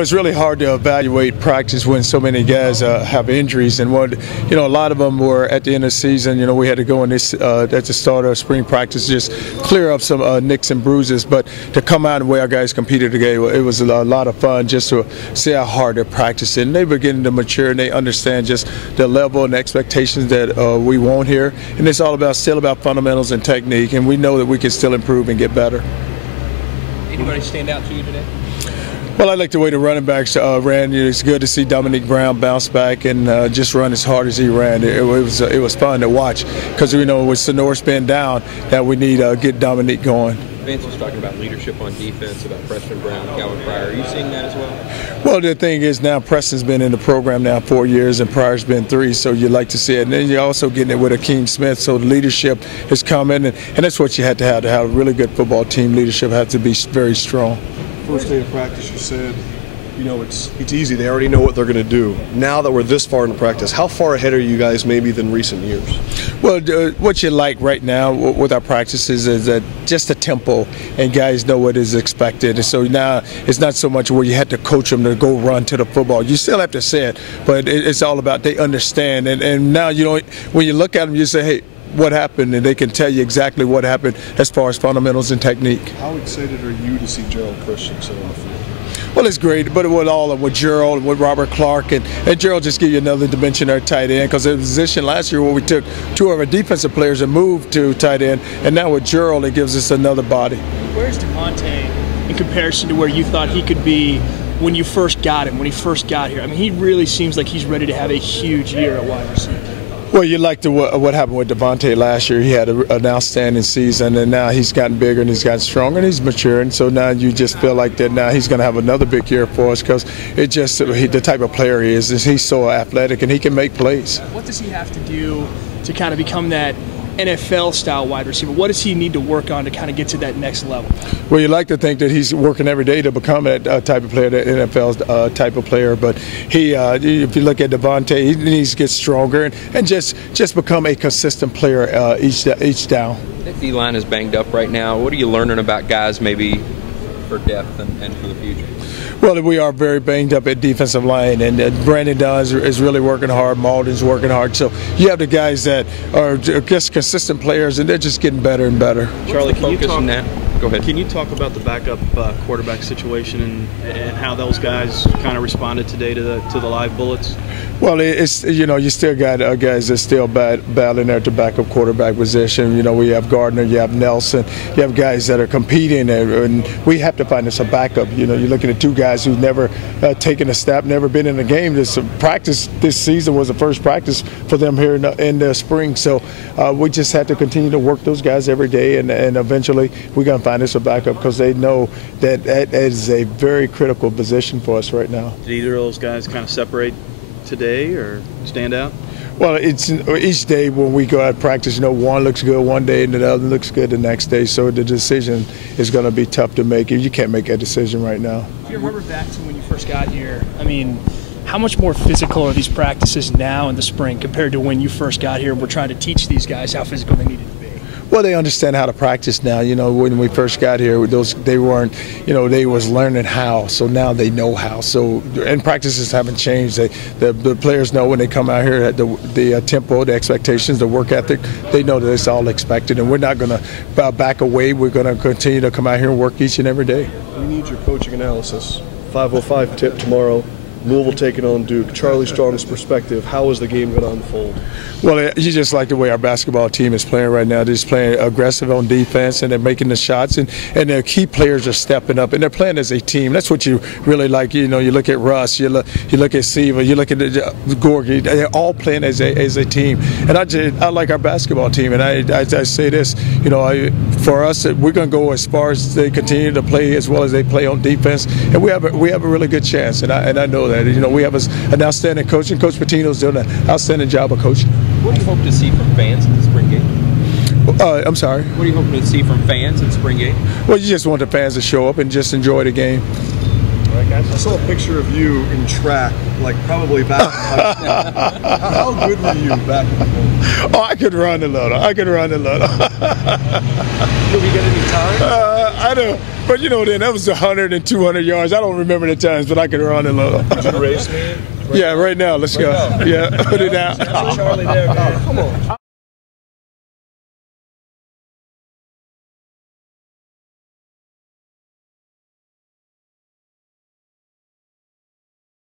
it's really hard to evaluate practice when so many guys have injuries, and a lot of them were at the end of the season. We had to go in this at the start of spring practice, just clear up some nicks and bruises. But to come out and the way our guys competed today, it was a lot of fun just to see how hard they're practicing. They're beginning to mature and they understand just the level and expectations that we want here. And it's all still about fundamentals and technique, and we know that we can still improve and get better. Anybody stand out to you today? Well, I like the way the running backs ran. It's good to see Dominique Brown bounce back and just run as hard as he ran. It was fun to watch because we know with Sonoris being down that we need to get Dominique going. Vance was talking about leadership on defense, about Preston Brown, Calvin Pryor. Are you seeing that as well? Well, the thing is now Preston's been in the program now 4 years and Pryor's been 3, so you like to see it. And then you're also getting it with Akeem Smith, so the leadership is coming, and that's what you had to have a really good football team. Leadership had to be very strong. First day of practice, you said, it's easy. They already know what they're going to do. Now that we're this far into practice, how far ahead are you guys maybe than recent years? Well, what you like right now with our practices is that just the tempo, and guys know what is expected. And so now it's not so much where you have to coach them to go run to the football. You still have to say it, but it's all about they understand. And now when you look at them, you say, hey, what happened, and they can tell you exactly what happened as far as fundamentals and technique. How excited are you to see Gerald Christensen on the field? Well, it's great, but with Gerald and with Robert Clark, and Gerald just give you another dimension at tight end, because the position last year where we took 2 of our defensive players and moved to tight end, and now with Gerald it gives us another body. Where's Devontae in comparison to where you thought he could be when you first got him, when he first got here? I mean, he really seems like he's ready to have a huge year at wide receiver. Well, you liked what happened with Devontae last year. He had an outstanding season, and now he's gotten bigger and he's gotten stronger and he's maturing. So now you just feel like that now he's going to have another big year for us, because the type of player he is he's so athletic and he can make plays. What does he have to do to kind of become that NFL-style wide receiver? What does he need to work on to kind of get to that next level? Well, you like to think that he's working every day to become that type of player, that NFL type of player. But if you look at Devontae, he needs to get stronger and just become a consistent player each down. The D-line is banged up right now. What are you learning about guys maybe for depth and for the future? Well, we are very banged up at defensive line, and Brandon Dunn is really working hard. Malden's working hard. So you have the guys that are just consistent players, and they're just getting better and better. Charlie, focus on that. Go ahead. Can you talk about the backup quarterback situation and how those guys kind of responded today to the live bullets? Well, it's you still got guys that still battling there at the backup quarterback position. We have Gardner, you have Nelson, you have guys that are competing, and we have to find us a backup. You're looking at 2 guys who've never taken a snap, never been in a game. This practice this season was the first practice for them here in the spring. So we just have to continue to work those guys every day, and eventually we're going to find us a backup, because they know that is a very critical position for us right now. Did either of those guys kind of separate today or stand out? Well, it's each day when we go out practice, one looks good one day and the other looks good the next day. So the decision is going to be tough to make. You can't make a decision right now. If you remember back to when you first got here, I mean, how much more physical are these practices now in the spring compared to when you first got here and we're trying to teach these guys how physical they needed to be? Well, they understand how to practice now. When we first got here, they weren't, they was learning how. So now they know how. So, and practices haven't changed. The players know when they come out here that the tempo, the expectations, the work ethic, they know that it's all expected. And we're not going to back away. We're going to continue to come out here and work each and every day. We need your coaching analysis. 5:05 tip tomorrow. Louisville taking on Duke. Charlie Strong's perspective, how is the game going to unfold? Well, you just like the way our basketball team is playing right now. They're just playing aggressive on defense, and they're making the shots, and their key players are stepping up, and they're playing as a team. That's what you really like. You look at Russ, you look at Siva, you look at Gorgie. They're all playing as a team, and I like our basketball team. And I say this, for us, we're going to go as far as they continue to play as well as they play on defense, and we have a really good chance. And I know that. We have an outstanding coach, and Coach Patino's doing an outstanding job of coaching. What do you hope to see from fans in the spring game? I'm sorry? What are you hoping to see from fans in spring game? Well, you just want the fans to show up and just enjoy the game. All right, guys. I saw a picture of you in track, probably back in high school. How good were you back in the day? Oh, I could run a little. Did we get any time? I I know. But, you know, then that was 100 and 200 yards. I don't remember the times, but I could run and low. Did you race me? Yeah, right now. Let's go. Now. Yeah, put it out. Charlie there, man. Come on.